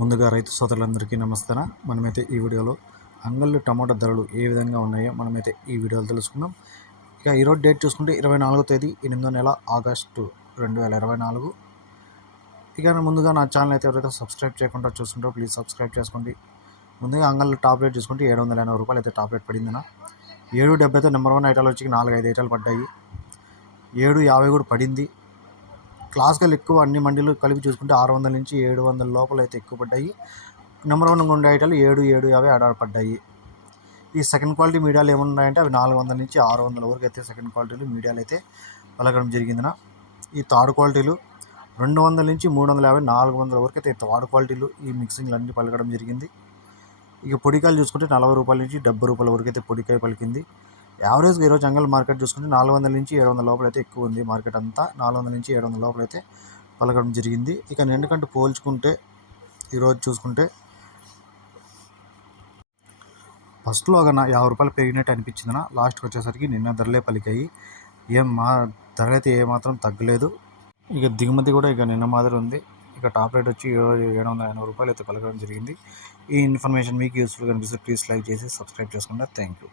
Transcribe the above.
ముందుగా రైతు సోదరులందరికీ నమస్తేన? మనమైతే ఈ వీడియోలో అంగళ్ళు టమాటా ధరలు ఏ విధంగా ఉన్నాయో మనమైతే ఈ వీడియోలో తెలుసుకున్నాం ఇక ఈరోజు డేట్ చూసుకుంటే ఇరవై నాలుగో తేదీ ఎనిమిదో నెల ఆగస్టు రెండు వేల ఇరవై నాలుగు. ఇక ముందుగా నా ఛానల్ అయితే ఎవరైతే సబ్స్క్రైబ్ చేయకుండా చూస్తుంటారో ప్లీజ్ సబ్స్క్రైబ్ చేసుకోండి. ముందుగా అంగళ్ళు టాప్ రేట్ చూసుకుంటే ఏడు వందల ఎనభై రూపాయలు అయితే టాప్ రేట్ పడిందిన ఏడు డెబ్బైతో నెంబర్ వన్ ఐటాలు వచ్చి నాలుగు ఐదు ఐటాలు పడ్డాయి. ఏడు యాభై కూడా పడింది. క్లాసికల్ ఎక్కువ అన్ని మండీలు కలిపి చూసుకుంటే ఆరు వందల నుంచి ఏడు వందల లోపల అయితే ఎక్కువ పడ్డాయి. నెంబర్ వన్ ఉండే ఐటాలు ఏడు ఏడు యాభై ఆడపడ్డాయి ఈ సెకండ్ క్వాలిటీ మీడియాలు ఏమున్నాయంటే అవి నాలుగు వందల నుంచి ఆరు వందల వరకు అయితే సెకండ్ క్వాలిటీలు మీడియాలు అయితే పలకడం జరిగిందిన. ఈ థర్డ్ క్వాలిటీలు రెండు వందల నుంచి మూడు వందల యాభై నాలుగు వందల వరకు అయితే థర్డ్ క్వాలిటీలు ఈ మిక్సింగ్లు అన్నీ పలకడం జరిగింది. ఇక పొడికాయలు చూసుకుంటే నలభై రూపాయల నుంచి డెబ్బై రూపాయల వరకు అయితే పొడికాయ పలికింది. యావరేజ్గా ఈరోజు జంగల్ మార్కెట్ చూసుకుంటే నాలుగు వందల నుంచి ఏడు వందల లోపల అయితే ఎక్కువ ఉంది మార్కెట్ అంతా. నాలుగు వందల నుంచి ఏడు వందల లోపల అయితే పలకడం జరిగింది. ఇక నిన్నకంటే పోల్చుకుంటే ఈరోజు చూసుకుంటే ఫస్ట్లో ఒక నా యాభై రూపాయలు పెరిగినట్టు అనిపించిందినా లాస్ట్కి వచ్చేసరికి నిన్న ధరలే పలికాయి. ఏం మా ధరలైతే అయితే ఏమాత్రం తగ్గలేదు. ఇక దిగుమతి కూడా ఇక నిన్న మాదిరి ఉంది. ఇక టాప్ రేట్ వచ్చి ఏడు ఏడు వందల ఎనభై రూపాయలు అయితే పలకడం జరిగింది. ఈ ఇన్ఫర్మేషన్ మీకు యూస్ఫుల్గా అనిపిస్తుంది ప్లీజ్ లైక్ చేసి సబ్స్క్రైబ్ చేసుకుంటారు థ్యాంక్ యూ